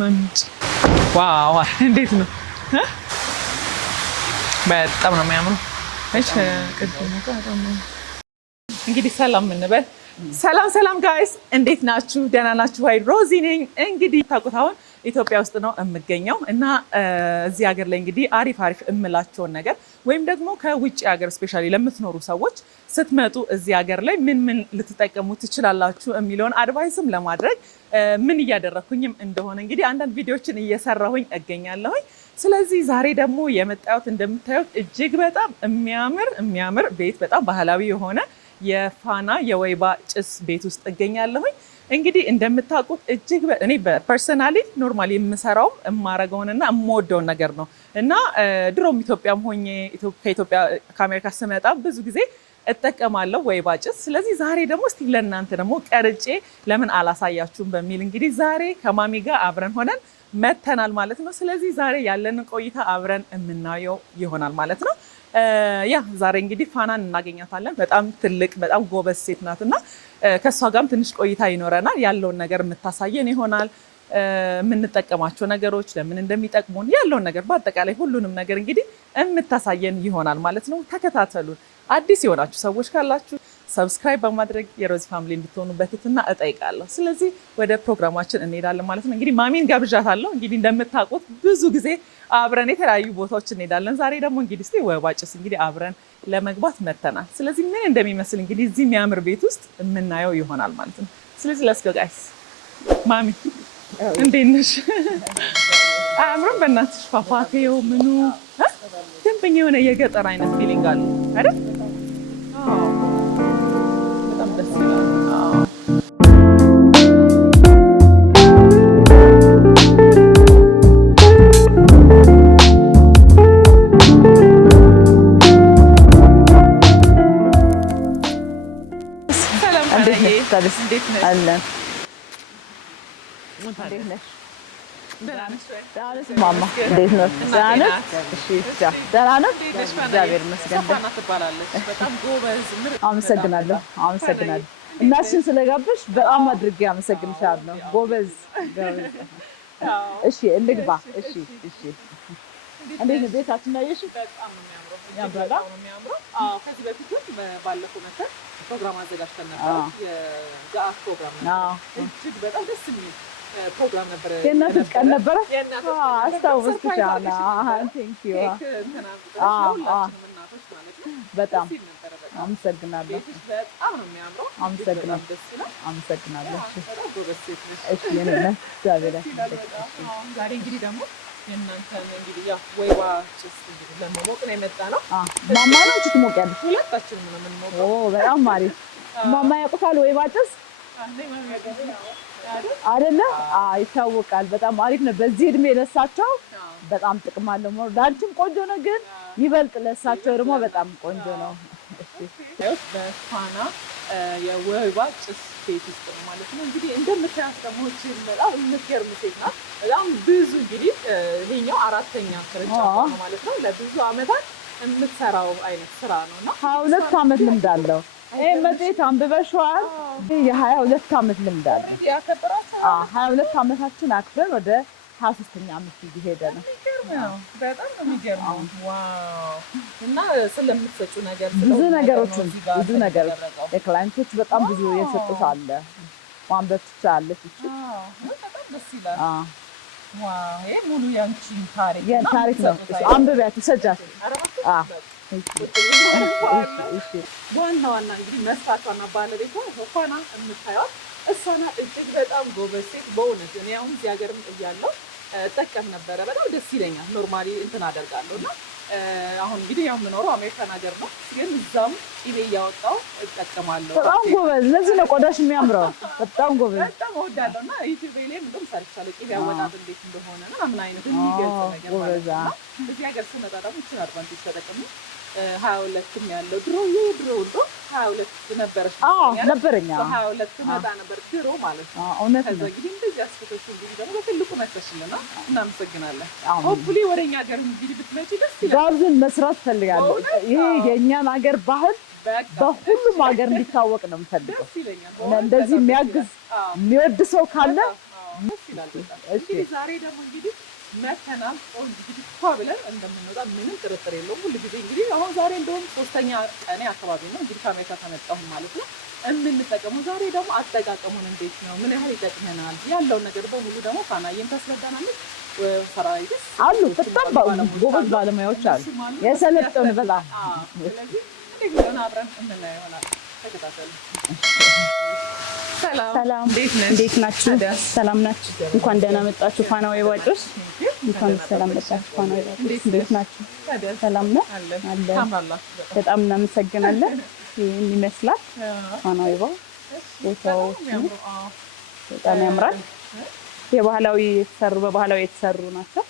ምንጭ ዋው እንዴት ነው በጣም ነው የሚያምረው እሺ እንግዲህ ሰላም እንበል ሰላም ጋይስ እንዴት ናችሁ ደህና ናችሁ ወይ ሮዚ ነኝ እንግዲህ ታውቁት አሁን ኢትዮጵያ ውስጥ ነው የምገኘው እና እዚህ ሀገር ላይ እንግዲህ አሪፍ እምላቸውን ነገር ወይም ደግሞ ከውጭ ሀገር ስፔሻሊ ለምትኖሩ ሰዎች ስትመጡ እዚህ ሀገር ላይ ምን ልትጠቀሙ ትችላላችሁ የሚለውን አድቫይስም ለማድረግ ምን እያደረኩኝም እንደሆነ እንግዲህ አንዳንድ ቪዲዮዎችን እየሰራሁኝ እገኛለሁኝ ስለዚህ ዛሬ ደግሞ የመጣሁት እንደምታዩት እጅግ በጣም የሚያምር ቤት በጣም ባህላዊ የሆነ የፋና የወይባ ጭስ ቤት ውስጥ እገኛለሁኝ እንግዲህ እንደምታውቁት እጅግ እኔ ፐርሰናሊ ኖርማሊ የምሰራውም የማረገውንና የምወደውን ነገር ነው እና ድሮም ኢትዮጵያም ሆኜ ከኢትዮጵያ ከአሜሪካ ስመጣ ብዙ ጊዜ እጠቀማለሁ ወይባ ጭስ ስለዚህ ዛሬ ደግሞ እስቲ ለእናንተ ደግሞ ቀርጬ ለምን አላሳያችሁም በሚል እንግዲህ ዛሬ ከማሚ ጋር አብረን ሆነን መተናል ማለት ነው ስለዚህ ዛሬ ያለንን ቆይታ አብረን የምናየው ይሆናል ማለት ነው ያ ዛሬ እንግዲህ ፋናን እናገኛታለን በጣም ትልቅ በጣም ጎበዝ ሴት ናትና ከሷ ጋርም ትንሽ ቆይታ ይኖረናል ያለውን ነገር የምታሳየን ይሆናል የምንጠቀማቸው ነገሮች ለምን እንደሚጠቅሙን ያለውን ነገር በአጠቃላይ ሁሉንም ነገር እንግዲህ የምታሳየን ይሆናል ማለት ነው ተከታተሉን አዲስ የሆናችሁ ሰዎች ካላችሁ ሰብስክራይብ በማድረግ የሮዚ ፋሚሊ እንድትሆኑ በትህትና እጠይቃለሁ ስለዚህ ወደ ፕሮግራማችን እንሄዳለን ማለት ነው እንግዲህ ማሚን ጋብዣታለሁ እንግዲህ እንደምታውቁት ብዙ ጊዜ አብረን የተለያዩ ቦታዎች እንሄዳለን ዛሬ ደግሞ እንግዲህ እስቲ ወይባ ጭስ እንግዲህ አብረን ለመግባት መተናል ስለዚህ ምን እንደሚመስል እንግዲህ እዚህ የሚያምር ቤት ውስጥ የምናየው ይሆናል ማለት ነው ስለዚህ let's go guys ማሚ እንዴት ነሽ አምሮም በእናትሽ ፏፏቴው ምኑ ደንበኛ የሆነ የገጠር አይነት ፊሊንግ አለ አይደል በጣም ደስ ይላል እንዴት ነሽ አለን እንዴት ነሽ ማማ እንዴት ነሽ ደህና ነሽ እሺ ደህና ነሽ እግዚአብሔር ይመስገን ፋና ትባላለች በጣም ጎበዝ ምርጥ አመሰግናለሁ እናትሽን ስለጋበሽ በጣም አድርጌ አመሰግንሻለሁ ጎበዝ እሺ እንግባ እሺ እንዴት ነው ቤታችን ያየሽ በጣም ነው የሚያምረው አዎ ከዚህ በፊት ባለፈው መተን ፕሮግራም አዘጋጅተን ነበር የጋአት ፕሮግራም እጅግ በጣም ደስ የሚል ፕሮግራም ነበር የእናትሽ ቀን ነበረ አስታውስሻለሁ ቴንክ ዩ በጣም አመሰግናለሁ በጣም ነው የሚያምረው አመሰግናለሁ እሺ የኔ እግዚአብሔር ዛሬ እንግዲህ ደግሞ የእናንተን እንግዲህ ያው ወይባ ጭስ እንግዲህ ለመሞቅ ነው የመጣነው ማማ ነው ትሞቂያለሽ ሁለታችንም ነው የምንሞቀው በጣም አሪፍ ማማ ያውቁታል ወይባ ጭስ አይደለ ይታወቃል በጣም አሪፍ ነው በዚህ እድሜ ለሳቸው በጣም ጥቅም አለው ዳንቺም ቆንጆ ነው ግን ይበልጥ ለሳቸው ደግሞ በጣም ቆንጆ ነው በፋና የወይባ ጭስ ቤት ውስጥ ነው ማለት ነው እንግዲህ እንደምታያት ደግሞ በጣም የምትገርም ሴት ናት በጣም ብዙ እንግዲህ ይሄኛው አራተኛ ቅርንጫፍ ነው ማለት ነው ለብዙ አመታት የምትሰራው አይነት ስራ ነውና 22 አመት ልምድ አለው መጽሔት አንብበሽዋል የ22 አመት ልምድ አለው ያከበራችሁ 22 አመታችን አክብረን ወደ 23ኛ አመት እየሄደ ነው በጣም ነው የሚገርመው ዋው እና ስለምትሰጪው ነገር ብዙ ነገሮች የክላይንቶች በጣም ብዙ የሰጡት አለ ማንበብ ትችላለሽ እሺ በጣም ደስ ይላል ዋው ይሄ ሙሉ ያንቺን ታሪክ ነው አንብቢያት ሰጃት ዋና እንግዲህ መስራቿና ባለቤቷ ፋና የምታዩት እሷ ናት እጅግ በጣም ጎበዝ ሴት በእውነት እኔ አሁን እዚህ ሀገርም እያለሁ እጠቀም ነበረ በጣም ደስ ይለኛል ኖርማሊ እንትን አደርጋለሁ እና አሁን እንግዲህ ያው የምኖረው አሜሪካን ሀገር ነው ግን እዛም ኢቤ እያወጣሁ እጠቀማለሁ በጣም ጎበዝ ለዚህ ነው ቆዳሽ የሚያምረው በጣም ጎበዝ በጣም እወዳለሁ እና ዩቲዩብ ላይ ምንም ሰርቻለሁ ኢቤ ያወጣት እንዴት እንደሆነ ምናምን አይነት የሚገልጽ ነገር ማለት ነው እዚህ ሀገር ስመጣ ደግሞ እችን አድቫንቴጅ ተጠቅሜ 22 ያለው ድሮ 22 ነበረሽ ነበረኛ 22 መጣ ነበር ድሮ ማለት ነው እውነት ነው እንግዲህ እንደዚህ አስፈቶች እንግዲህ ደግሞ በትልቁ መጥተሽልና እናመሰግናለን ሆፕሊ ወደኛ ሀገር እንግዲህ ብትመጪ ደስ ይላል ጋብዙን መስራት ፈልጋለሁ ይሄ የኛን ሀገር ባህል በሁሉም ሀገር እንዲታወቅ ነው የምፈልገው እንደዚህ የሚያግዝ የሚወድ ሰው ካለ እንግዲህ ዛሬ ደግሞ እንግዲህ መተናል እንግዲህ ብለን እንደምንወጣ ምንም ጥርጥር የለውም። ሁሉ ጊዜ እንግዲህ አሁን ዛሬ እንደውም 3ኛ ቀኔ አካባቢ ነው እንግዲህ ከአሜሪካ ከመጣሁ ማለት ነው የምንጠቀመው። ዛሬ ደግሞ አጠቃቀሙን እንዴት ነው ምን ያህል ይጠቅመናል ያለውን ነገር በሙሉ ደግሞ ፋናዬም ታስረዳናለች። ሰራዊትስ አሉ በጣም ጎበዝ ባለሙያዎች አሉ የሰለጠኑ በጣም። ስለዚህ እንዴት አብረን የምናየው ይሆናል። ተከታተሉ። ሰላም እንዴት ናችሁ? ሰላም ናችሁ? እንኳን ደህና መጣችሁ ፋና ወይባ ጮች። እንኳን ሰላም መጣችሁ ፋና ወይባ ጮች። እንዴት ናችሁ? ሰላም ነው አለ። በጣም እናመሰግናለን። ይሄን ይመስላል ፋና ወይባ። ቦታው በጣም ያምራል። የባህላዊ የተሰሩ በባህላዊ የተሰሩ ናቸው።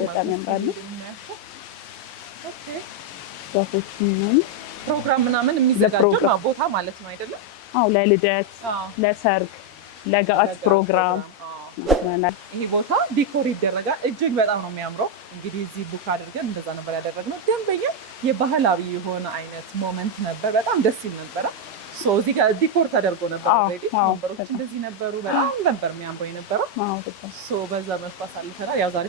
በጣም ያምራሉ። ዛፎች ፕሮግራም ምናምን የሚዘጋጀው ቦታ ማለት ነው አይደለም? አዎ ለልደት፣ ለሰርግ፣ ለጋት ፕሮግራም ይሄ ቦታ ዲኮር ይደረጋል። እጅግ በጣም ነው የሚያምረው። እንግዲህ እዚህ ቡክ አድርገን እንደዛ ነበር ያደረግነው። ደንበኛ የባህላዊ የሆነ አይነት ሞመንት ነበር። በጣም ደስ ይል ነበረ። እዚህ ጋር ዲኮር ተደርጎ ነበር። ወንበሮች እንደዚህ ነበሩ። በጣም ነበር የሚያምረው የነበረው። በዛ መልኩ አሳልፈናል። ያው ዛሬ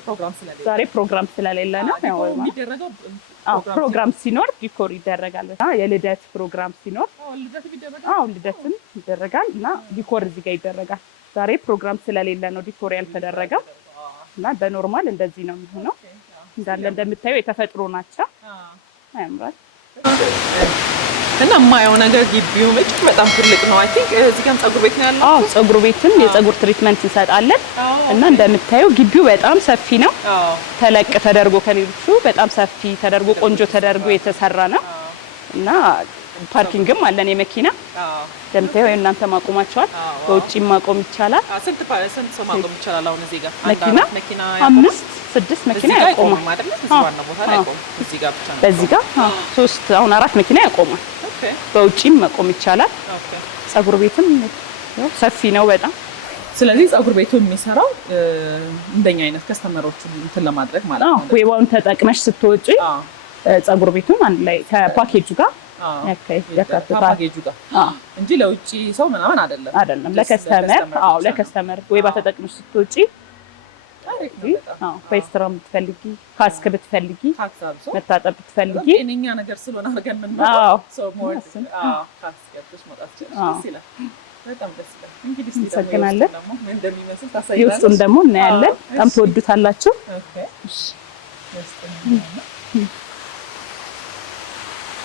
ፕሮግራም ስለሌለ ነው የሚደረገው። ፕሮግራም ሲኖር ዲኮር ይደረጋል። የልደት ፕሮግራም ሲኖር ልደትም ይደረጋል እና ዲኮር እዚህ ጋር ይደረጋል። ዛሬ ፕሮግራም ስለሌለ ነው ዲኮር ያልተደረገው እና በኖርማል እንደዚህ ነው የሚሆነው። እንዳለ እንደምታየው የተፈጥሮ ናቸው። ያምራል። እና የማየው ነገር ግቢው እጅግ በጣም ትልቅ ነው። አይ ቲንክ እዚህ ጋርም ፀጉር ቤት ነው ያለው። ፀጉር ቤትም የፀጉር ትሪትመንት እንሰጣለን እና እንደምታየው ግቢው በጣም ሰፊ ነው። ተለቅ ተደርጎ ከሌሎቹ በጣም ሰፊ ተደርጎ ቆንጆ ተደርጎ የተሰራ ነው እና ፓርኪንግም አለን የመኪና። እንደምታየው እናንተ ማቆማቸዋል። በውጪም ማቆም ይቻላል። ስንት ሰው ማቆም ይቻላል? አሁን እዚህ ጋር መኪና 5-6 መኪና ያቆማል አይደል? እዚህ ዋና ቦታ ላይ ያቆም። እዚህ ጋር ብቻ ነው። በዚህ ጋር 3 አሁን 4 መኪና ያቆማል። በውጪም መቆም ይቻላል። ፀጉር ቤትም ያው ሰፊ ነው በጣም። ስለዚህ ፀጉር ቤቱ የሚሰራው እንደኛ አይነት ከስተመሮችን እንትን ለማድረግ ማለት ነው። ወይባውን ተጠቅመሽ ስትወጪ ፀጉር ቤቱን አንድ ላይ ከፓኬጁ ጋር ያካትታል እንጂ ለውጪ ሰው ምናምን አይደለም። ለከስተመር ወይባ ተጠቅመሽ ስትወጪ ፔስትራ ብትፈልጊ ካስክ ብትፈልጊ መታጠብ ብትፈልጊ እኛ ነገር ስለሆነ አርገን ምን ነው ሶ ሞር ካስክ ያጥሽ መጣች ይችላል። በጣም ደስ ይላል። እንግዲህ እንሰግናለን። ምን እንደሚመስል ታሳይታለሽ። የውስጡን ደግሞ እናያለን። በጣም ተወዱታላችሁ። እሺ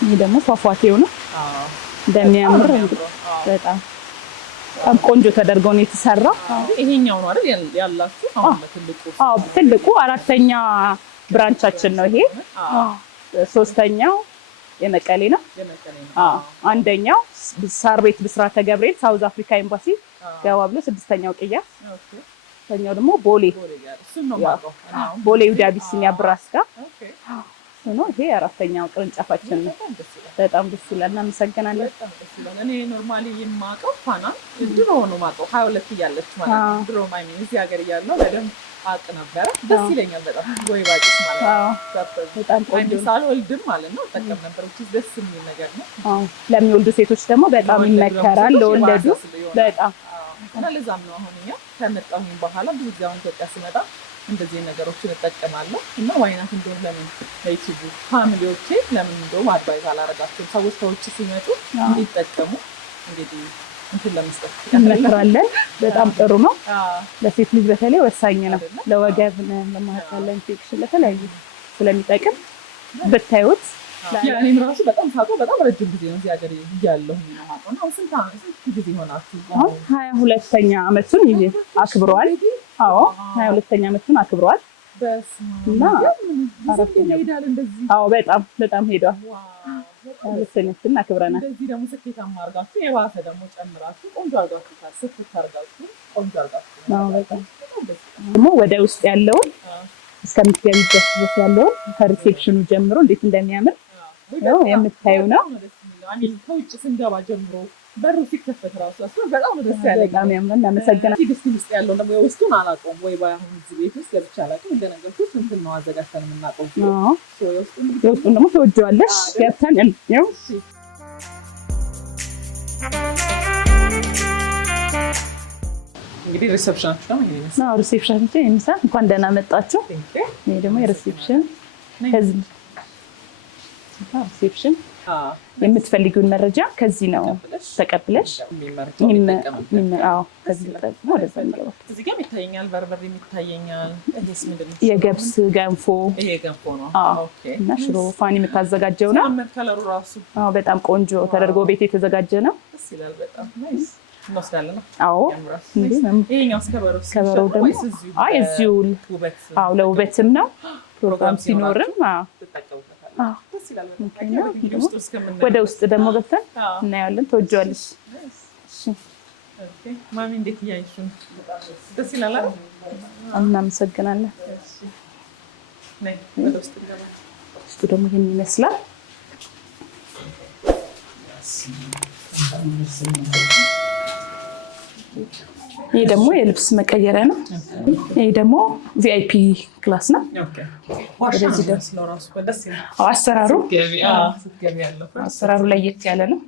ይሄ ደግሞ ፏፏቴው ነው። እንደሚያምር በጣም ቆንጆ ተደርጎ ነው የተሰራው። ይሄኛው ነው አይደል ያላችሁ? አሁን ትልቁ 4ኛ ብራንቻችን ነው ይሄ። 3ኛው የመቀሌ ነው። አንደኛው ሳር ቤት ብስራተ ገብርኤል ሳውዝ አፍሪካ ኤምባሲ ገባ ብሎ 6ኛው ቅያስ። ተኛው ደግሞ ቦሌ ዩዳ ቢሲኒያ ብራስጋ ነው። ይሄ 4ኛው ቅርንጫፋችን ነው። በጣም ደስ ይላል። እናመሰግናለን። እኔ ኖርማሊ የማውቀው ፋና ድሮ ነው የማውቀው 22 እያለች ማለት ነው። ድሮ ማይሚን እዚህ ሀገር እያለሁ በደንብ አውቅ ነበረ። ደስ ይለኛል በጣም ወይባ ጭስ ማለት ነው። በጣም ቆንጆ ሳልወልድም ማለት ነው ጠቀም ነበር። ደስ የሚል ነገር ነው። ለሚወልዱ ሴቶች ደግሞ በጣም ይመከራል። ለወለዱ በጣም እና ለዛም ነው አሁን እኛ ከመጣሁኝ በኋላ ብዙ ጊዜ አሁን ኢትዮጵያ ስመጣ እንደዚህ ነገሮችን እጠቀማለሁ እና ዋይናት እንደው ለምን ለዩቲዩብ ፋሚሊዎቼ ለምን እንደው አድቫይስ አላረጋቸውም? ሰዎች ከውጭ ሲመጡ እንዲጠቀሙ እንግዲህ እንትን ለመስጠት እንመክራለን። በጣም ጥሩ ነው። ለሴት ልጅ በተለይ ወሳኝ ነው። ለወገብ ለማህፀን ኢንፌክሽን ለተለያዩ ስለሚጠቅም ብታዩት። ያኔም ራሱ በጣም ሳውቀው በጣም ረጅም ጊዜ ነው እዚህ ሀገር እያለሁ ነው የማውቀው። እና ስንት ጊዜ ሆናችሁ? 22ኛ ዓመቱን አክብረዋል። 22ኛ ዓመቱን አክብረዋል እና በጣም ሄዷል። 22ኛችን አክብረናል። እንደዚህ ደግሞ ስኬታማ አድርጋችሁ የባሰ ደግሞ ጨምራችሁ ቆንጆ አድርጋችሁ ስትታርጋችሁ ቆንጆ አድርጋችሁ ደግሞ ወደ ውስጥ ያለውን እስከምትገቢበት ድረስ ያለውን ከሪሴፕሽኑ ጀምሮ እንዴት እንደሚያምር ነው የምታዩ ነው። ከውጭ ስንገባ ጀምሮ በሩ ሲከፈት ራሱ በጣም ደስ ያለኝ። በጣም ያምራል። እናመሰግናለን። ግስት ውስጥ ያለው ደግሞ የውስጡን አላውቀውም ወይ ባይሆን እዚህ ቤት ውስጥ ገብቼ አላውቅም። እንደነገርኩሽ እንትን ነው አዘጋጅተን የምናውቀው። የውስጡን ደግሞ ትወጂዋለሽ። ገብተን ነው እንግዲህ እንግዲህ ሪሰፕሽናችሁ ነው ይሄ ነው ሪሰፕሽናችን ይመስላል። እንኳን ደህና መጣችሁ። ይሄ ደግሞ የሪሰፕሽን ህዝብ ሪሰፕሽን የምትፈልጊውን መረጃ ከዚህ ነው ተቀብለሽ ከዚህ ተጠቅሞ ወደዛ የሚገባው። እዚህ ጋር ይታየኛል፣ በርበሬ ይታየኛል። እሺ ምንድነው? የገብስ ገንፎ። ይሄ ገንፎ ነው። ኦኬ። እና ሽሮ ፋኒ የምታዘጋጀው ነው። ከለሩ ራሱ በጣም ቆንጆ ተደርጎ ቤት የተዘጋጀ ነው። ደስ ይላል በጣም ናይስ። እንወስዳለን። ይሄኛው ከበሮ ደግሞ እዚሁ ለውበትም ነው ፕሮግራም ሲኖርም ወደ ውስጥ ደግሞ ገብተን እናያለን። ተወጂዋለሽ? ማሚ እንዴት እያየሽ ነው? ደስ ይላል አይደል? እናመሰግናለን። ውስጡ ደግሞ ይሄን ይመስላል። ይሄ ደግሞ የልብስ መቀየሪያ ነው። ይሄ ደግሞ ቪአይፒ ክላስ ነው። አሰራሩ ለየት ያለ ነው።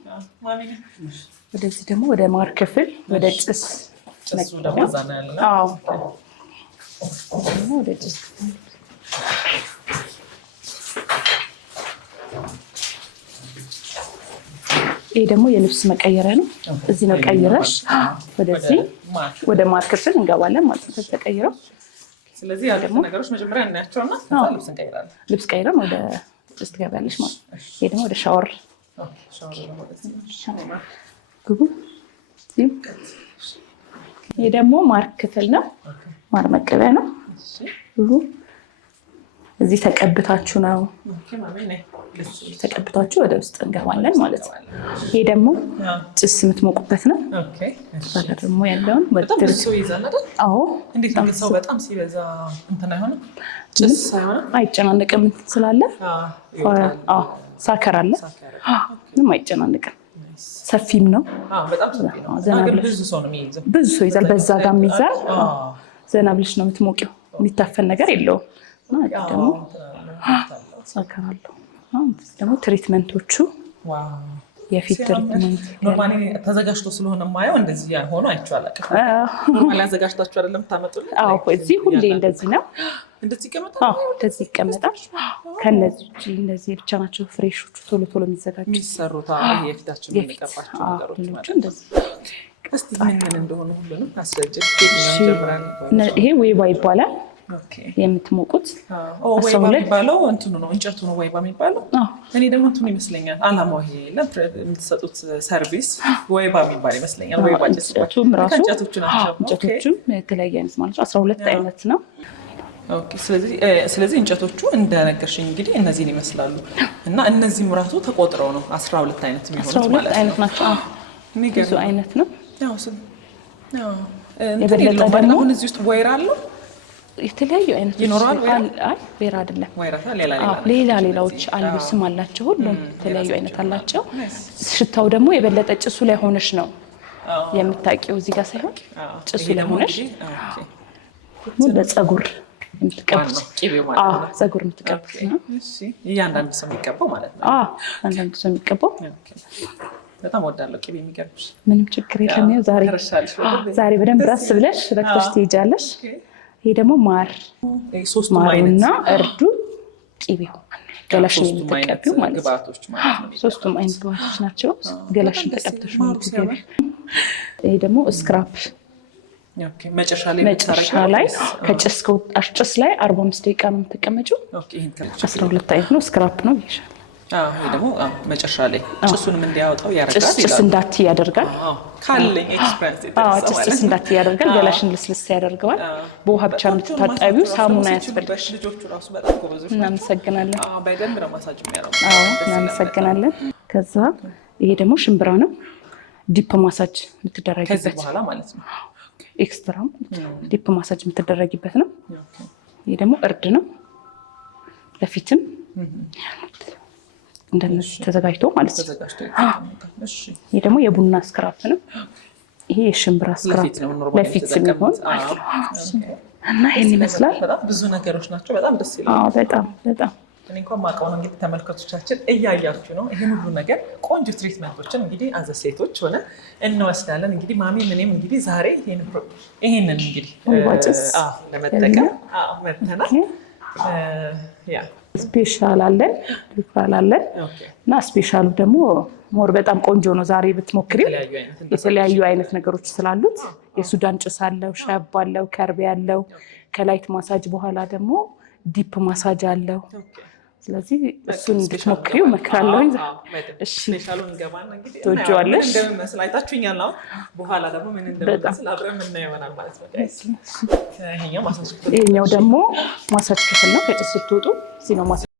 ወደዚህ ደግሞ ወደ ማር ክፍል ወደ ጭስ ይሄ ደግሞ የልብስ መቀየሪያ ነው። እዚህ ነው ቀይረሽ ወደዚህ ወደ ማር ክፍል እንገባለን ማለት ነው። ተቀይረው ስለዚህ ያሉ ነገሮች መጀመሪያ እናያቸውና ልብስ እንቀይራለን። ልብስ ቀይረን ወደ ጭስ ትገባለሽ ማለት ነው። ይሄ ደግሞ ወደ ሻወር ግቡ። ይሄ ደግሞ ማር ክፍል ነው። ማር መቀበያ ነው። እዚህ ተቀብታችሁ ነው ተቀብታችሁ ወደ ውስጥ እንገባለን ማለት ነው። ይሄ ደግሞ ጭስ የምትሞቁበት ነው። ባላ ደግሞ ያለውን ወጥር እንዴት ነው ሰው በጣም ሲበዛ እንትን አይሆንም? ጭስ አይሆንም? አይጨናነቅም ስላለ ሳከር አለ። ምንም አይጨናነቅም። ሰፊም ነው። በጣም ሰፊ ነው። ብዙ ሰው ነው የሚይዘው። ብዙ ሰው ይዛል። በዛ ጋር የሚይዛል። ዘና ብለሽ ነው የምትሞቂው። የሚታፈን ነገር የለውም። ደግሞ ሳከራለሁ። ደግሞ ትሪትመንቶቹ የፊት ትሪትመንት ኖርማሊ ተዘጋጅቶ ስለሆነ የማየው እንደዚህ ሆኖ አይቼው አላውቅም። ኖርማሊ አዘጋጅታችሁ አይደለም ታመጡልኝ? አዎ፣ እዚህ ሁሌ እንደዚህ ነው። እንደዚህ ይቀመጣል። እንደዚህ ይቀመጣል። ከነዚህ ውጪ እንደዚህ ብቻ ናቸው ፍሬሾቹ ቶሎ ቶሎ የሚሰሩት የፊታችን የሚቀባቸው ነገሮች ማለት ነው። እስቲ ምን እንደሆነ ሁሉንም አስረጅ። ይሄ ወይባ ይባላል። የምትሞቁት ወይባ የሚባለው እንትኑ ነው፣ እንጨቱ ነው ወይባ የሚባለው። እኔ ደግሞ እንትኑ ይመስለኛል አላማው ይሄ የምትሰጡት ሰርቪስ ወይባ የሚባል ይመስለኛል። ወይባ እንጨቱም ራሱ እንጨቶቹም የተለያየ አይነት ማለት 12 አይነት ነው። ስለዚህ እንጨቶቹ እንደነገርሽኝ እንግዲህ እነዚህን ይመስላሉ እና እነዚህም ራሱ ተቆጥረው ነው 12 አይነት የሚሆኑት ማለት ነው። 12 አይነት ናቸው። ብዙ አይነት ነው። የበለጠ ደግሞ እዚህ ውስጥ ወይራ አለው የተለያዩ አይነት ይኖራል። አይ ወይራ አይደለም፣ ሌላዎች አሉ። ስም አላቸው። ሁሉም የተለያዩ አይነት አላቸው። ሽታው ደግሞ የበለጠ ጭሱ ላይ ሆነሽ ነው የምታውቂው። እዚህ ጋር ሳይሆን ጭሱ ላይ ሆነሽ ለፀጉር የምትቀቡት ፀጉር የምትቀቡት ነው። እያንዳንዱ ሰው የሚቀባው ማለት ነው። አንዳንዱ ሰው የሚቀባው በጣም ወዳለው ቅቤ የሚገርምሽ። ምንም ችግር የለም። ያው ዛሬ በደንብ ራስ ብለሽ ረክተሽ ትሄጃለሽ። ይሄ ደግሞ ማሩና እርዱ ቅቤው ገላሽን የምትቀቢው ማለት ነው። ሶስቱም አይነት ግብአቶች ናቸው። ገላሽን ተቀብተሽ ነው የምትገቢው። ይሄ ደግሞ ስክራፕ መጨረሻ ላይ ከጭስ ከወጣሽ ጭስ ላይ 45 ደቂቃ ነው የምትቀመጪው። 12 አይነት ነው። ስክራፕ ነው ይሻል። ይሄ ደግሞ መጨረሻ ላይ ጭሱንም እንዲያወጣው ያደርጋል። ጭስ እንዳትዪ ያደርጋል። ካለኝ ኤክስፒሪየንስ ጭስ እንዳትዪ ያደርጋል። ገላሽን ልስልስ ያደርገዋል። በውሃ ብቻ የምትታጠቢው ሳሙና ያስፈልጋል። ልጆቹ ራሱ በጣም ጎበዞች። እናመሰግናለን። በደንብ ነው ማሳጅ የሚያደርጉት። እናመሰግናለን። ከዛ ይሄ ደግሞ ሽምብራ ነው። ዲፕ ማሳጅ የምትደረጊበት ከዚህ በኋላ ማለት ነው። ኤክስትራ ዲፕ ማሳጅ የምትደረጊበት ነው። ይሄ ደግሞ እርድ ነው። ለፊትም እንደነዚህ ተዘጋጅቶ ማለት ነው። ይሄ ደግሞ የቡና ስክራፕ ነው። ይሄ የሽምብራ ስክራፕ ለፊት የሚሆን እና ይሄን ይመስላል። በጣም ብዙ ነገሮች ናቸው። በጣም ደስ ይላል። በጣም እኔ እንኳን ማውቀው ነው እንግዲህ ተመልካቾቻችን እያያችሁ ነው። ይሄን ሁሉ ነገር ቆንጆ ትሪትመንቶችን እንግዲህ አዘ ሴቶች ሆነ እንወስዳለን። እንግዲህ ማሚ ምንም እንግዲህ ዛሬ ይሄንን እንግዲህ ለመጠቀም መተናል። ስፔሻል አለን ሪፈራል አለን እና ስፔሻሉ ደግሞ ሞር በጣም ቆንጆ ነው። ዛሬ ብትሞክሪው የተለያዩ አይነት ነገሮች ስላሉት የሱዳን ጭስ አለው፣ ሸብ አለው፣ ከርቤ አለው። ከላይት ማሳጅ በኋላ ደግሞ ዲፕ ማሳጅ አለው። ስለዚህ እሱን እንድትሞክሪው እመክራለሁ። እሺ ስፔሻሉን እንገባና እንግዲህ ትወጂዋለሽ እንደምመስል አይታችሁኛል። አሁን በኋላ ደግሞ ምን እንደምመስል አብረን የምናየው ይሆናል ማለት ነው። ይሄኛው ደግሞ ማሳጅ ክፍል ነው። ከጭስ ስትወጡ እዚህ ነው ማሳጅ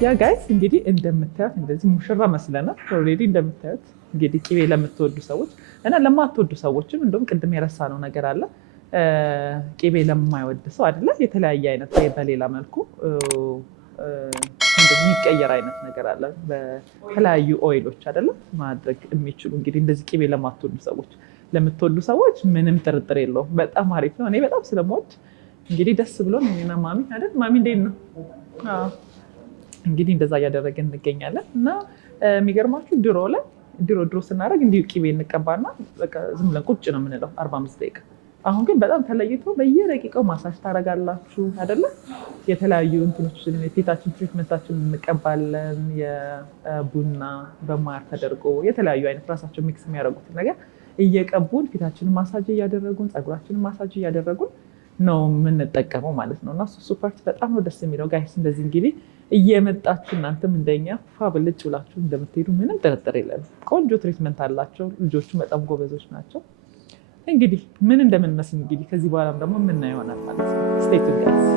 ያ ጋይስ እንግዲህ እንደምታዩት እንደዚህ ሙሽራ መስለናል። ኦልሬዲ እንደምታዩት እንግዲህ ቅቤ ለምትወዱ ሰዎች እና ለማትወዱ ሰዎችም እንደውም ቅድም የረሳነው ነገር አለ። ቅቤ ለማይወድ ሰው አይደለ የተለያየ አይነት በሌላ መልኩ የሚቀየር አይነት ነገር አለ። በተለያዩ ኦይሎች አይደለ ማድረግ የሚችሉ እንግዲህ እንደዚህ ቅቤ ለማትወዱ ሰዎች ለምትወዱ ሰዎች ምንም ጥርጥር የለውም። በጣም አሪፍ ነው። እኔ በጣም ስለምወድ እንግዲህ ደስ ብሎን እኔና ማሚ አይደል ማሚ እንዴት ነው? እንግዲህ እንደዛ እያደረግን እንገኛለን። እና የሚገርማችሁ ድሮ ስናደርግ እንዲሁ ቅቤ እንቀባና በቃ ዝም ብለን ቁጭ ነው የምንለው 45 ደቂቃ። አሁን ግን በጣም ተለይቶ በየደቂቃው ማሳጅ ታደርጋላችሁ አይደለ? የተለያዩ እንትኖችን የፊታችን ትሪትመንታችን እንቀባለን። የቡና በማር ተደርጎ የተለያዩ አይነት ራሳቸው ሚክስ የሚያደርጉትን ነገር እየቀቡን ፊታችንን ማሳጅ እያደረጉን ፀጉራችንን ማሳጅ እያደረጉን ነው የምንጠቀመው ማለት ነው። እና እሱ ፓርት በጣም ነው ደስ የሚለው ጋይስ። እንደዚህ እንግዲህ እየመጣችሁ እናንተም እንደኛ ፋብልጭ ብላችሁ እንደምትሄዱ ምንም ጥርጥር የለም። ቆንጆ ትሪትመንት አላቸው። ልጆቹ በጣም ጎበዞች ናቸው። እንግዲህ ምን እንደምንመስል እንግዲህ ከዚህ በኋላም ደግሞ የምናየው ይሆናል ማለት ነው። ስቴይ ቱን ጋይስ።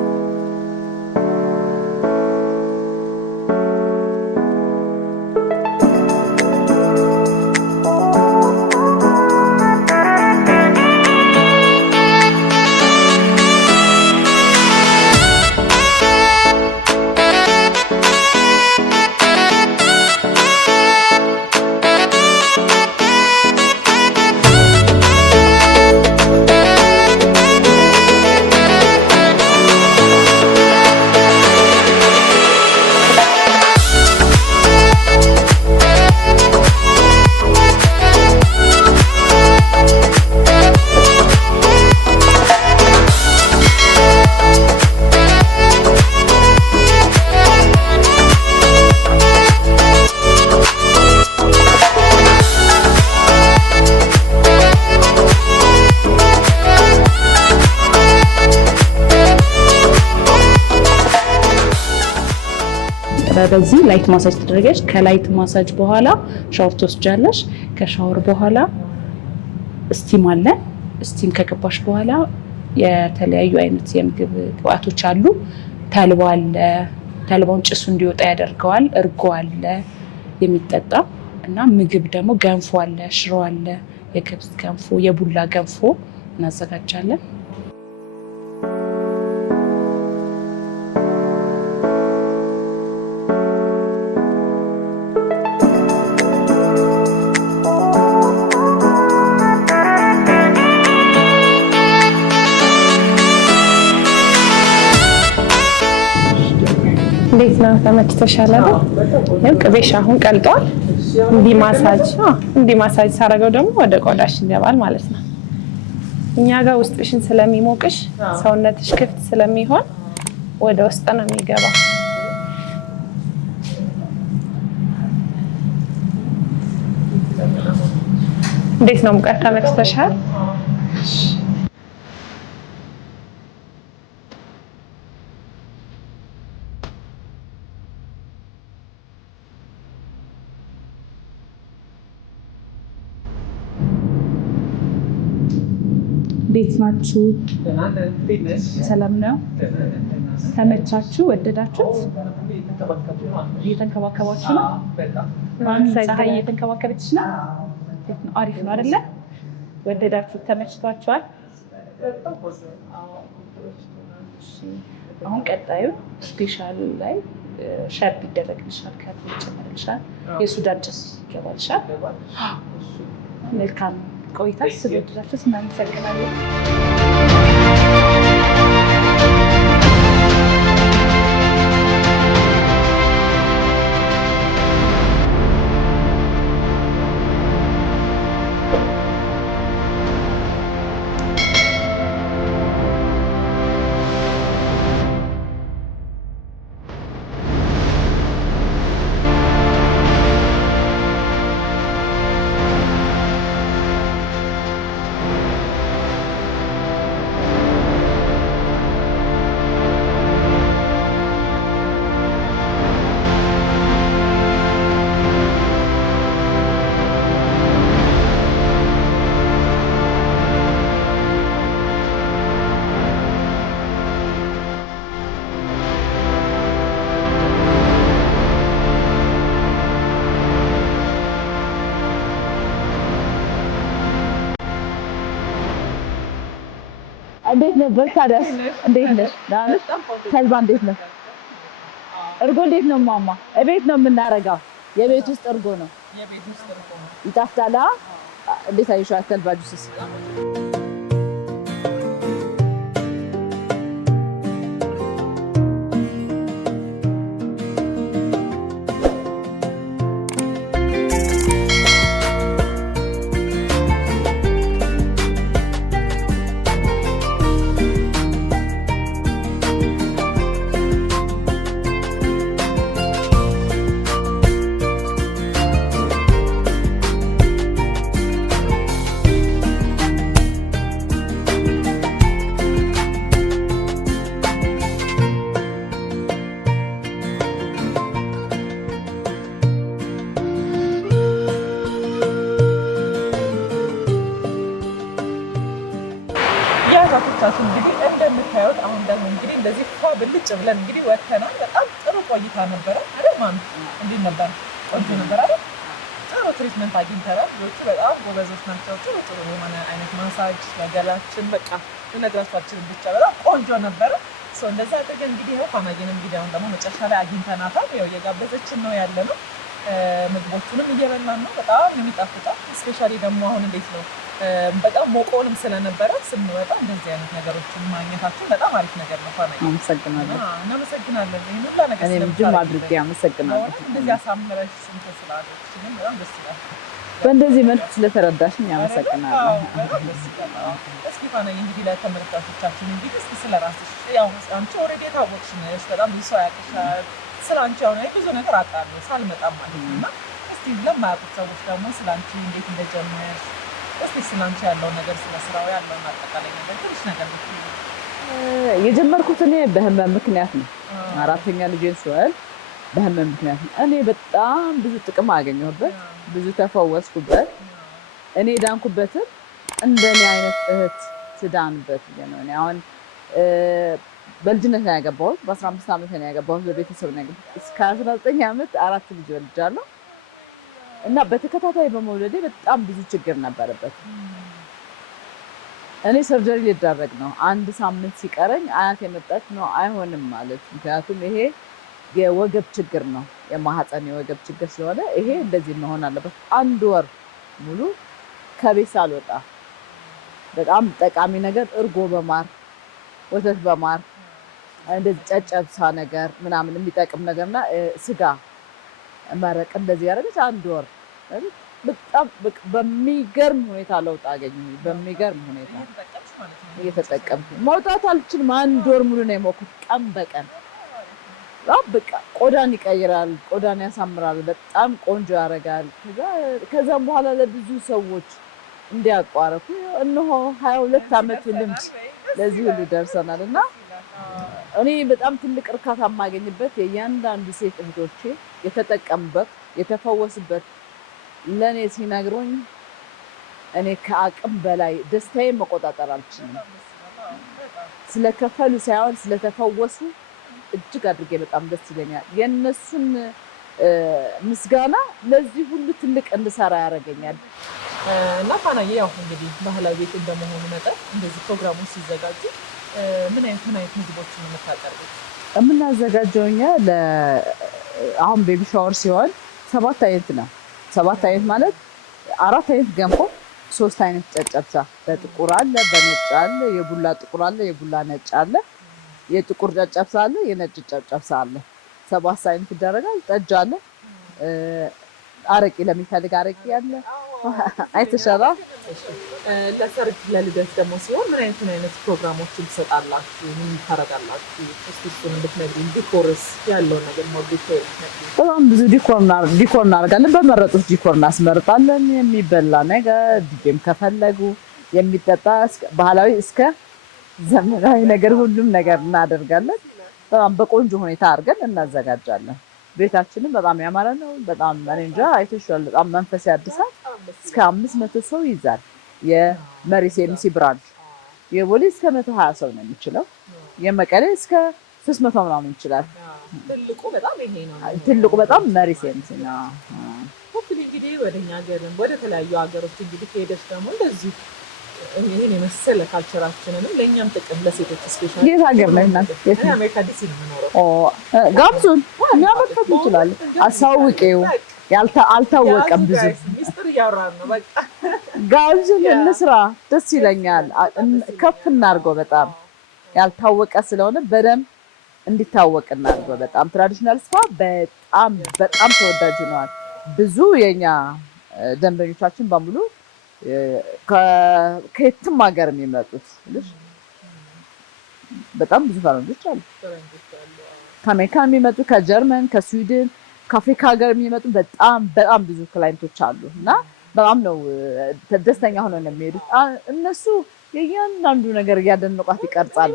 በዚህ ላይት ማሳጅ ተደረገሽ። ከላይት ማሳጅ በኋላ ሻወር ትወስጃለሽ። ከሻወር በኋላ ስቲም አለ። ስቲም ከገባሽ በኋላ የተለያዩ አይነት የምግብ ግብአቶች አሉ። ተልባ አለ። ተልባውን ጭሱ እንዲወጣ ያደርገዋል። እርጎ አለ የሚጠጣ እና ምግብ ደግሞ ገንፎ አለ፣ ሽሮ አለ፣ የገብስ ገንፎ፣ የቡላ ገንፎ እናዘጋጃለን። እንዴት ነው? ተመችቶሻል አይደል? ያው ቅቤሽ አሁን ቀልጧል። እንዲህ ማሳጅ ሳረገው ደግሞ ወደ ቆዳሽ ይገባል ማለት ነው። እኛ ጋር ውስጥሽን ስለሚሞቅሽ ሰውነትሽ ክፍት ስለሚሆን ወደ ውስጥ ነው የሚገባው። እንዴት ነው ሙቀት? ተመችቶሻል? እንዴት ናችሁ? ሰላም ነው? ተመቻችሁ? ወደዳችሁት? እየተንከባከባችሁ ነው? ፀሐይ እየተንከባከበችሽ ነው? አሪፍ ነው አይደለ? ወደዳችሁት? ተመችቷችኋል? አሁን ቀጣዩ ስፔሻል ላይ ሸርብ ይደረግልሻል፣ ከፍ ይጨመርልሻል፣ የሱዳን ጭስ ይገባልሻል። መልካም ቆይታ። ስለወደዳችሁት እናመሰግናለን። እንዴት ነበር ታዲያ? እንዴት ነሽ? ተልባ እንዴት ነው? እርጎ እንዴት ነው ማማ? እቤት ነው የምናረጋው። የቤት ውስጥ እርጎ ነው። ይጣፍጣል። እንዴት አይሻል? ተልባ ጁስስ እንግዲህ እንደምታዩት አሁን ደግሞ እንግዲህ እንደዚህ ፏ ብልጭ ብለን እንግዲህ ወተናል። በጣም ጥሩ ቆይታ ነበረ አይደል? ማን እንዴት ነበር? ቆንጆ ነበር አይደል? ጥሩ ትሪትመንት አግኝተናል። ልጆቹ በጣም ጎበዞች ናቸው። ጥሩ የሆነ አይነት ማሳጅ ለገላችን በቃ ልነግራችሁ ብቻ በጣም ቆንጆ ነበረ። እንደዛ አድርገን እንግዲህ ፋናዬን እንግዲህ አሁን ደግሞ መጨረሻ ላይ አግኝተናታል። ያው እየጋበዘችን ነው ያለነው። ምግቦቹንም እየበላን ነው። በጣም የሚጣፍጣው ስፔሻሊ ደግሞ አሁን እንዴት ነው በጣም ሞቆንም ስለነበረ ስንወጣ እንደዚህ አይነት ነገሮችን ማግኘታችን በጣም አሪፍ ነገር ነው። ፋናዬ አመሰግናለሁ። እናመሰግናለን። ይሄን ሁሉ ነገር ስለምንም አድርጌ አመሰግናለሁ። እንደዚህ አሳምረሽ ስንት ስላደረግሽኝ በጣም ደስ ይላል። በእንደዚህ መልኩ ስለተረዳሽኝ አመሰግናለሁ። እስኪ ፋናዬ እንግዲህ ለተመልካቾቻችን እንግዲህ እስኪ ስለራስሽ ያው አንቺ ኦልሬዲ የታወቅሽ ነሽ፣ በጣም ብዙ ሰው ያውቅሻል። ስለ አንቺ አሁን ብዙ ነገር አውቃለሁ ሳልመጣም ማለት ነው እና እስኪ ለማያውቁት ሰዎች ደግሞ ስለ አንቺ እንዴት እንደጀመርሽ እስኪ ስለ አንቺ ያለውን ነገር ስለ ስራው ያለውን አጠቃላይ ነገር ትንሽ ነገር ብትይ። የጀመርኩት እኔ በህመም ምክንያት ነው። አራተኛ ልጄን ስወልድ በህመም ምክንያት ነው። እኔ በጣም ብዙ ጥቅም አገኘሁበት፣ ብዙ ተፈወስኩበት። እኔ ዳንኩበትን እንደኔ አይነት እህት ትዳንበት ነው። እኔ አሁን በልጅነት ነው ያገባሁት። በ15 ዓመት ነው ያገባሁት። በቤተሰብ ነው ያገባሁት። እስከ 19 ዓመት 4 ልጅ ወልጃለሁ እና በተከታታይ በመውለዴ በጣም ብዙ ችግር ነበረበት። እኔ ሰርጀሪ ሊደረግ ነው። 1 ሳምንት ሲቀረኝ አያት የመጣች ነው አይሆንም ማለት። ምክንያቱም ይሄ የወገብ ችግር ነው፣ የማህፀን የወገብ ችግር ስለሆነ ይሄ እንደዚህ መሆን አለበት። 1 ወር ሙሉ ከቤት ሳልወጣ በጣም ጠቃሚ ነገር እርጎ በማር ወተት በማር እንደዚህ ጨጨብሳ ነገር ምናምን የሚጠቅም ነገርና ስጋ መረቅ እንደዚህ ያደረገች 1 ወር በጣም በሚገርም ሁኔታ ለውጥ አገኘ። በሚገርም ሁኔታ እየተጠቀምኩ መውጣት አልችልም። 1 ወር ሙሉ ነው የሞኩት ቀን በቀን። በቃ ቆዳን ይቀይራል፣ ቆዳን ያሳምራል፣ በጣም ቆንጆ ያደርጋል። ከዛም በኋላ ለብዙ ሰዎች እንዲያቋረፉ እነሆ 22 ዓመት ልምድ ለዚህ ሁሉ ደርሰናል እና እኔ በጣም ትልቅ እርካታ የማገኝበት የእያንዳንዱ ሴት እህቶቼ የተጠቀሙበት የተፈወሱበት ለእኔ ሲነግሩኝ እኔ ከአቅም በላይ ደስታዬን መቆጣጠር አልችልም። ስለከፈሉ ሳይሆን ስለተፈወሱ እጅግ አድርጌ በጣም ደስ ይለኛል። የእነሱን ምስጋና ለዚህ ሁሉ ትልቅ እንድሰራ ያደርገኛል። እና ፋናዬ ያው እንግዲህ ባህላዊ ቤት እንደመሆኑ መጠን እንደዚህ ፕሮግራሞች ሲዘጋጁ ምን አይነት ምግቦችን ነው የምታቀርቡት? የምናዘጋጀው እኛ አሁን ቤቢ ሻወር ሲሆን 7 አይነት ነው። 7 አይነት ማለት 4 አይነት ገንፎ፣ 3 አይነት ጨጨብሳ፣ በጥቁር አለ፣ በነጭ አለ፣ የቡላ ጥቁር አለ፣ የቡላ ነጭ አለ፣ የጥቁር ጨጨብሳ አለ፣ የነጭ ጨጨብሳ አለ። 7 አይነት ይደረጋል። ጠጅ አለ፣ አረቂ ለሚፈልግ አረቂ አለ። አይተሻላ። ለሰርግ ለልደት ደግሞ ሲሆን ምን አይነት ፕሮግራሞችን ትሰጣላችሁ? ምን ታደርጋላችሁ? እስቲ እሱን እንድትነግሪኝ። ዲኮርስ ያለውን ነገር ነው። በጣም ብዙ ዲኮር እናደርጋለን። በመረጡት ዲኮር እናስመርጣለን። የሚበላ ነገር ዲጄም ከፈለጉ የሚጠጣ ባህላዊ እስከ ዘመናዊ ነገር ሁሉም ነገር እናደርጋለን። በጣም በቆንጆ ሁኔታ አድርገን እናዘጋጃለን። ቤታችንም በጣም ያማረ ነው። በጣም እንጃ አይተሽዋል። በጣም መንፈስ ያድሳል። እስከ 500 ሰው ይዛል። የመሪስ ኤምሲ ብራንች የቦሌ እስከ 120 ሰው ነው የሚችለው። የመቀሌ እስከ 300 ምናምን ይችላል። ትልቁ በጣም መሪስ ኤምሲ ነው። እንግዲህ ወደኛ ሀገርም ወደ ተለያዩ ሀገሮች እንግዲህ ሄደሽ ደግሞ እንደዚህ ይሄን የመሰለ ካልቸራችንንም ለእኛም ጥቅም ለሴቶች ስፔሻሊ የት ሀገር ላይ እናት አሜሪካ ዲሲ ነው የምኖረው። ጋብዙን እኛ መጥፋት እንችላለን። አሳውቄው አልታወቀም ብዙ ሚስጥር እያወራን ነው። በቃ ጋብዙን እንስራ። ደስ ይለኛል። ከፍ እናድርገው። በጣም ያልታወቀ ስለሆነ በደንብ እንዲታወቅ እናድርገው። በጣም ትራዲሽናል ስፓ በጣም ተወዳጅ ሆኗል። ብዙ የኛ ደንበኞቻችን በሙሉ ከየትም ሀገር የሚመጡት በጣም ብዙ ፈረንጆች አሉ። ከአሜሪካ የሚመጡ፣ ከጀርመን፣ ከስዊድን፣ ከአፍሪካ ሀገር የሚመጡ በጣም ብዙ ክላይንቶች አሉ እና በጣም ነው ደስተኛ ሆነው ነው የሚሄዱት። እነሱ የእያንዳንዱ ነገር እያደነቋት ይቀርጻሉ።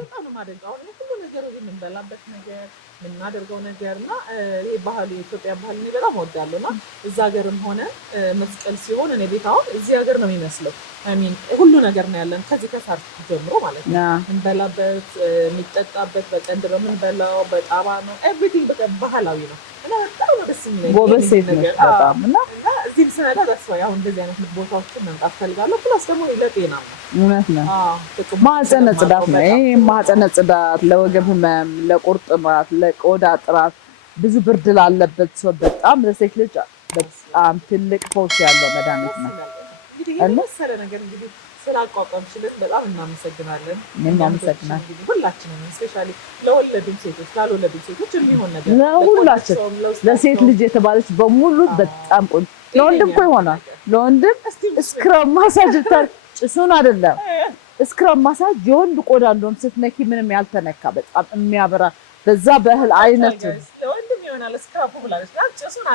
የምናደርገው ነገር እና ይሄ ባህል የኢትዮጵያ ባህል እኔ በጣም እወዳለሁ እና እዛ ሀገርም ሆነ መስቀል ሲሆን እኔ ቤት አሁን እዚህ ሀገር ነው የሚመስለው። ሚን ሁሉ ነገር ነው ያለን ከዚህ ከሳር ጀምሮ ማለት ነው። እንበላበት የሚጠጣበት በቀንድ ነው የምንበላው፣ በጣባ ነው ኤቭሪቲንግ በቃ ባህላዊ ነው እና በጣም ነው ደስ የሚለኝ። ጎበዝ ሴት ነሽ በጣም እና እዚህም ስነዳ ደስ ያው እንደዚህ አይነት ቦታዎችን መምጣት ፈልጋለሁ። ፕላስ ደግሞ ለጤና ነው። እውነት ነው። ማህፀነ ጽዳት ነው ይሄ። ማህፀነ ጽዳት ለወገብ ህመም፣ ለቁርጥማት፣ ለቆዳ ጥራት፣ ብዙ ብርድ ላለበት ሰው በጣም ለሴት ልጅ በጣም ትልቅ ፈውስ ያለው መድኃኒት ነው። መሰለ ነገር እንግዲህ ስላቋቋምሽልን በጣም እናመሰግናለን። እናመሰግናለን ሁላችንም ስፔሻሊ ለወለዱም ሴቶች ላልወለዱም ሴቶች የሚሆን ነገር ለሁላችን ለሴት ልጅ የተባለች በሙሉ በጣም ቆንጆ። ለወንድም እኮ ይሆናል። ለወንድም ስክራብ ማሳጅ ጭሱን አይደለም ስክራብ ማሳጅ የወንድ ቆዳ እንደውም ስትነኪ ምንም ያልተነካ በጣም የሚያበራ በዛ በእህል አይነቱ ለወንድም ይሆናል። ስክራብ ብላለች ጭሱን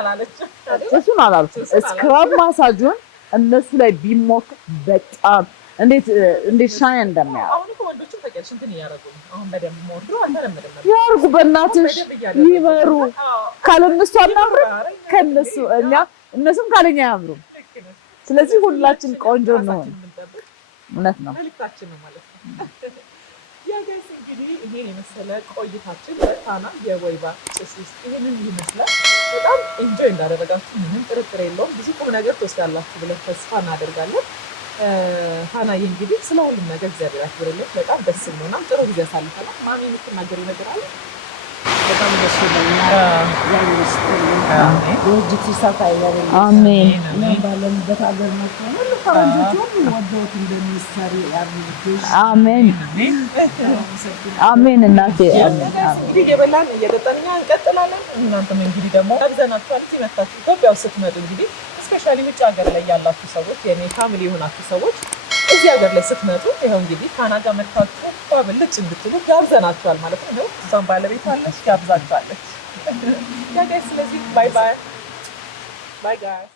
አላለች። ስክራብ ማሳጁን እነሱ ላይ ቢሞክ በጣም እንዴት ሻይ እንደሚያደርግ አሁን እኮ ወንዶችም ተቀልሽ እንትን እያደረጉ ነው። አሁን በደንብ ሞዶ አልተለመደም ነበር። ያርጉ በእናትሽ ይመሩ። ካለነሱ አናምርም ከነሱ እነሱም ካለኛ አያምሩም። ስለዚህ ሁላችን ቆንጆ እንሆን። እውነት ነው። መልእክታችን ነው ማለት ነው። ያ ጋይስ እንግዲህ ይሄን የመሰለ ቆይታችን በፋና የወይባ ጭስ ውስጥ ይሄንን ይመስላል። በጣም ኤንጆይ እንዳደረጋችሁ ምንም ጥርጥር የለውም። ብዙ ቁም ነገር ትወስዳላችሁ ብለን ተስፋ እናደርጋለን። ፋናዬ እንግዲህ ስለ ሁሉም ነገር እግዚአብሔር ያክብርልን። በጣም ደስ ብሎናል። ጥሩ ጊዜ አሳልፈናል። ማሚ የምትናገሪው ነገር አለ? በጣም ደስ ይለኛል። ድርጅት ይሳካ ይበል። አሜን። እኛም ባለንበት ሀገር መጥተን ፈረንጆች ሁሉ ወደውት እንደሚሰሩ ያድርግሽ። አሜን አሜን። እናቴ እንግዲህ እየበላን እየጠጣን እኛ እንቀጥላለን። እናንተም እንግዲህ ደግሞ ጋብዘናችኋል። እዚህ መጣችሁ ኢትዮጵያ ውስጥ ስትመጡ እንግዲህ ስፔሻሊ ውጭ ሀገር ላይ ያላችሁ ሰዎች የኔ ፋሚሊ የሆናችሁ ሰዎች እዚህ ሀገር ላይ ስትመጡ ይኸው እንግዲህ ፋና ጋር መጥታችሁ ብልጭ እንድትሉ ጋብዘናችኋል ማለት ነው። እሷን ባለቤት አለች ጋብዛችኋለች። ያ ጋይስ ስለዚህ ባይ ባይ ባይ ጋይስ